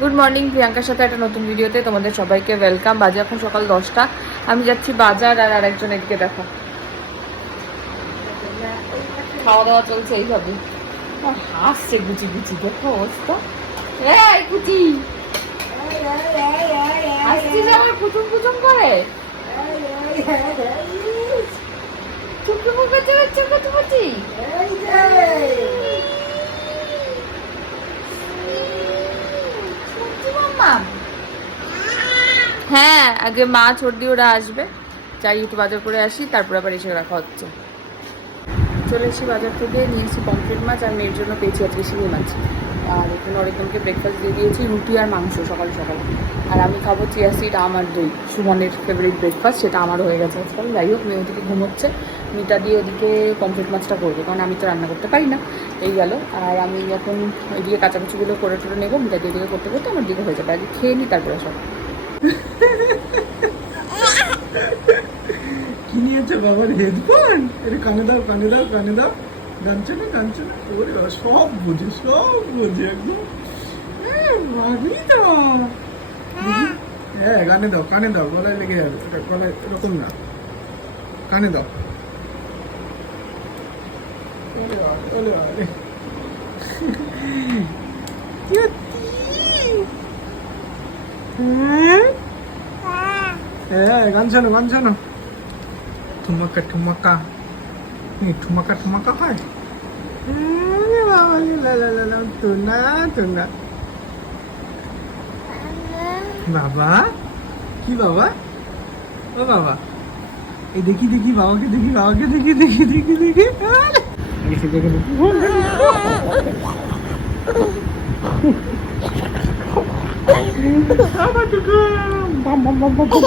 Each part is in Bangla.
গুড মর্নিং প্রিয়াঙ্কার সাথে একটা নতুন ভিডিওতে তোমাদের সবাইকে ওয়েলকাম বাজে এখন সকাল দশটা। আমি যাচ্ছি বাজার আর আরেকজন এদিকে দেখো। খাওয়া দাওয়া চলছে এইভাবে। গুচি গুচি অবস্থা। হ্যাঁ আগে মা দিয়ে ওরা আসবে। যাই একটু বাজার করে আসি তারপর আবার এসে রাখা হচ্ছে। চলে এসেছি বাজার থেকে নিয়েছি পমফ্রেট মাছ আর মেয়ের জন্য পেয়েছি আজকে শিঙি মাছ। আর এখানে অরিকমকে ব্রেকফাস্ট দিয়ে দিয়েছি, রুটি আর মাংস সকাল সকাল। আর আমি খাব চিয়া সিড আম আর দই। সুমনের ফেভারিট ব্রেকফাস্ট সেটা আমার হয়ে গেছে আজকাল। যাই হোক, মেয়ে ওদিকে ঘুমোচ্ছে। মিটা দিয়ে ওদিকে পমফ্রেট মাছটা করব, কারণ আমি তো রান্না করতে পারি না। এই গেল। আর আমি এখন ওইদিকে কাঁচাকুচিগুলো করে টরে নেব মিটা দিয়ে দিকে করতে করতে আমার দিকে হয়ে যাবে। আগে খেয়ে নিই তারপরে সব কি নিয়েছে বাবার হেডফোন এটা কানে দাও কানে দাও কানে দাও। জানছো না জানছো না ওরে বাবা, সব বোঝে সব বোঝে একদম। হ্যাঁ। কানে দাও কানে দাও গলায় লেগে যাবে। এটা গলায় এরকম না। কানে দাও। রে। হ্যাঁ? হ্যাঁ। গান শোনো গান শোনো ঠুমাকা ঠুমাকা। ঠুমাকা ঠুমাকা হয়? টুনা টুনা। বাবা? কি বাবা? ও বাবা। এই দেখি দেখি বাবাকে দেখি বাবাকে দেখি দেখি দেখি দেখি। দেখি দেখি দেখি আমার টুকু বাম বাম বাম বাম বাম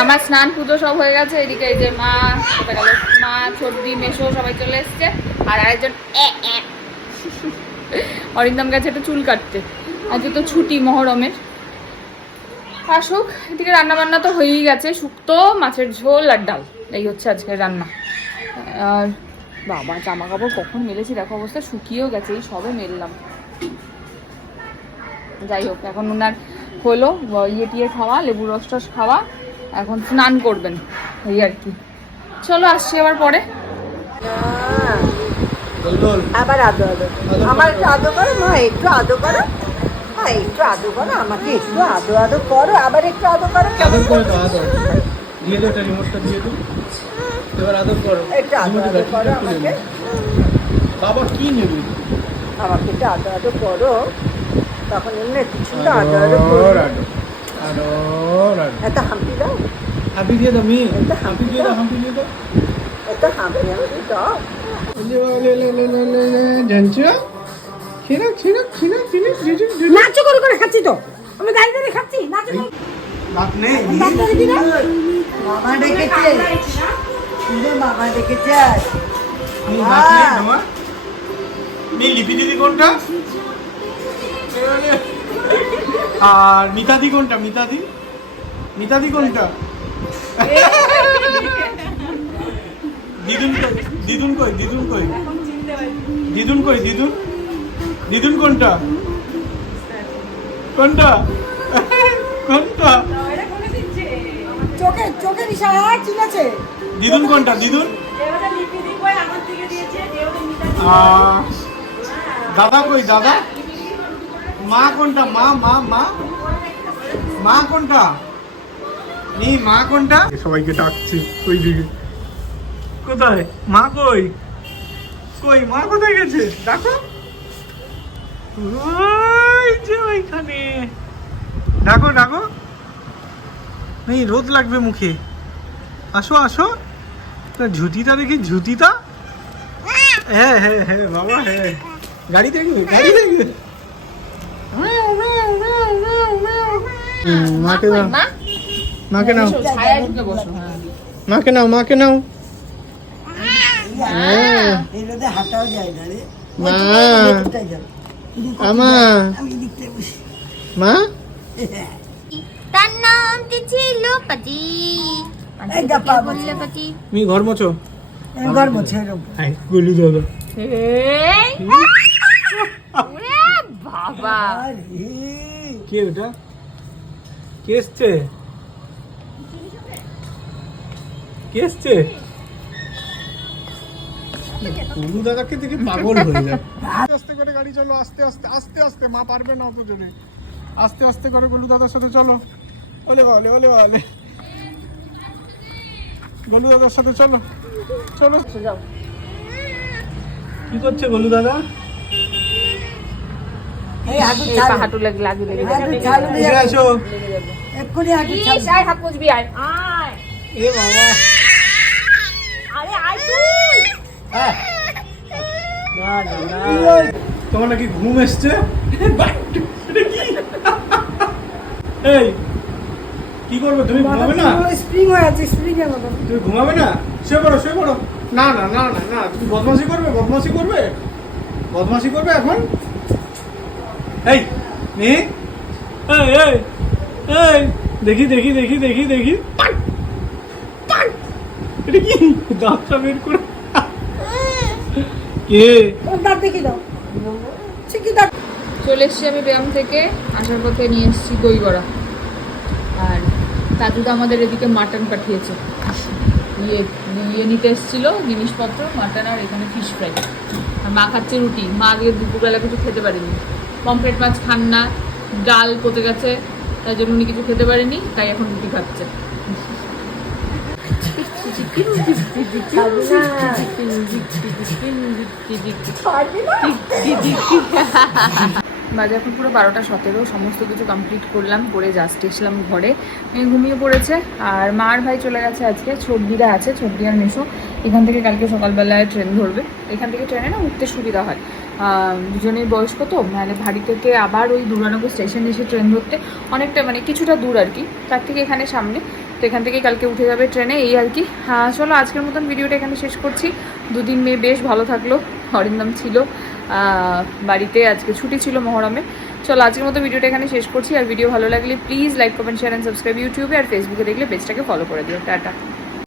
আমার স্নান পুজো সব হয়ে গেছে, এদিকে এই যে মা, কোথায় গেল? মা ছর্দি মেশো, সবাই চলে এসছে, আর আরেকজন। অরিন্দম গেছে একটা চুল কাটতে। আজকে তো ছুটি মহরমের। আসুক এদিকে রান্না বান্না তো হয়েই গেছে শুক্তো মাছের ঝোল আর ডাল, এই হচ্ছে আজকের রান্না। আর বাবা জামা কাপড় কখন মেলেছি, দেখো অবস্থা, শুকিয়েও গেছে, এই সবে মেললাম। যাই হোক এখন ওনার হলো ইয়ে টিয়ে খাওয়া লেবু রস টস খাওয়া এখন স্নান করবেন এই আর কি। চলো আসছি আবার পরে। আবার আদো আদো আদো আমার একটু আদো করো মা একটু আদো করো। মা একটু আদো করো আমাকে একটু আদো আদো করো আবার একটু আদো করো। আদর করে দাও আদর। দিয়ে দাও এটা রিমোটটা দিয়ে দাও। এবার আদর করো। একটু আদো করো আমাকে। বাবা কি নেবে? আমাকে একটু আদো আদো করো। তখন এমনি কিছু তো আদো আদো করো এত হাম্পি দাও। হাঁপি দিয়ে দাও মেয়ে। এটা হাঁপি দিয়ে দাও হাঁপি দিয়ে দাও। এত হাম্পি হাম্পি দাও। জানছো? নাচো করে করে খাচ্ছি তো। আমি দাঁড়িয়ে দাঁড়িয়ে খাচ্ছি নাচো করে। রাত নেই দাঁড়িয়ে ডেকেছে। শুধু ডেকেছে। আমি লিপি দিদি কোনটা? আর মিতাদি কোনটা? মিতাদি? মিতাদি কোনটা? দিদুন কই? দিদুন কই? দিদুন কই? দিদুন কই? দিদুন? দিদুন কোনটা? কোনটা? কোনটা? চোখে চোখের ইশারায় চিনেছে দিদুন কোনটা? দিদুন? আহ, দাদা কই দাদা? মা কোনটা? মা মা মা? মা কোনটা? নি মা কোনটা? সবাইকে ডাকছি ওই দিকে কোথায়? মা কই? কই মা কোথায় গেছে? দেখো। ওই যে ওইখানে। ডাকো ডাকো এই রোদ লাগবে মুখে। আসো আসো। ঝুটিটা দেখি ঝুটিটা? হ্যাঁ হ্যাঁ হ্যাঁ বাবা হ্যাঁ। গাড়ি দেখবে গাড়ি দেখবে মাকে নাও। হ্যাঁ। মাকে নাও মাকে নাও। হ্যাঁ মা। আমা। তার নামটি ছিল পাতি তুমি ঘর মোছো? ছেড়ে আই গলু দাদা ওরে বাবা। কে ওটা? কে এসছে? কে এসছে? গলু দাদাকে দেখে পাগল হয়ে যায়। আস্তে করে গাড়ি চলো আস্তে আস্তে আস্তে আস্তে মা পারবে না অত জোরে আস্তে আস্তে করে গলু দাদার সাথে চলো। ওলে বালে ওলে বালে। গলু দাদার সাথে চলো। চলো। যাও কি করছে গলু দাদা? হাঁটু এই ছাড় পা হাঁটু লাগে লাগে লেগে যাবে হাঁটু ছাড় এদিকে আসো এক্ষুনি হাঁটু ইস, ছাড় আয় হাত মুছবি আয়। আয়। এ বাবা। আরে আয় তুই। না না না। তোমার নাকি ঘুম এসছে? এই কি করবে? তুমি ঘুমাবে না? স্প্রিং হয়ে আছে স্প্রিং এর মতো। তুমি ঘুমাবে না? শুয়ে পড়ো শুয়ে পড়ো। না না না না না। তুমি বদমাশি করবে? বদমাশি করবে? বদমাশি করবে এখন? এই নে? এই এই এই দেখি দেখি দেখি দেখি দেখি। এটা কি? দাঁতটা বের করে। কে? দাঁত দেখি দাও। চলে এসছি আমি ব্যায়াম থেকে আসার পথে নিয়ে এসেছি দই বড়া আর দাদুদা আমাদের এদিকে মাটন পাঠিয়েছে। ইয়ে ইয়ে নিতে এসেছিল জিনিসপত্র মাটন আর এখানে ফিশ ফ্রাই মা খাচ্ছে রুটি। মা আজকে দুপুরবেলা কিছু খেতে পারেনি। পমফ্রেট মাছ খান না, ডাল পচে গেছে তাই জন্য উনি কিছু খেতে পারেনি, তাই এখন রুটি খাচ্ছে। বাজে এখন পুরো বারোটা সতেরো, সমস্ত কিছু কমপ্লিট করলাম, করে জাস্ট এসলাম ঘরে। ঘুমিয়ে পড়েছে, আর মার ভাই চলে গেছে আজকে ছর্দিরা আছে ছর্দি আর মেশো। এখান থেকে কালকে সকালবেলায় ট্রেন ধরবে। এখান থেকে ট্রেনে না উঠতে সুবিধা হয়। দুজনেই বয়স্ক তো মানে ভারী থেকে আবার ওই দুর্গানগর স্টেশন এসে ট্রেন ধরতে অনেকটা মানে কিছুটা দূর আর কি। তার থেকে এখানে সামনে। তো এখান থেকে কালকে উঠে যাবে ট্রেনে, এই আর কি। হ্যাঁ চলো আজকের মতন ভিডিওটা এখানে শেষ করছি। দুদিন মেয়ে বেশ ভালো থাকল, অরিন্দম ছিল। বাড়িতে আজকে ছুটি ছিল মহরমে। চলো আজকের মতো ভিডিওটা এখানে শেষ করছি। আর ভিডিও ভালো লাগলে please like comment share and subscribe ইউটিউবে আর ফেসবুকে দেখলে পেজটাকে ফলো করে দিও। টাটা।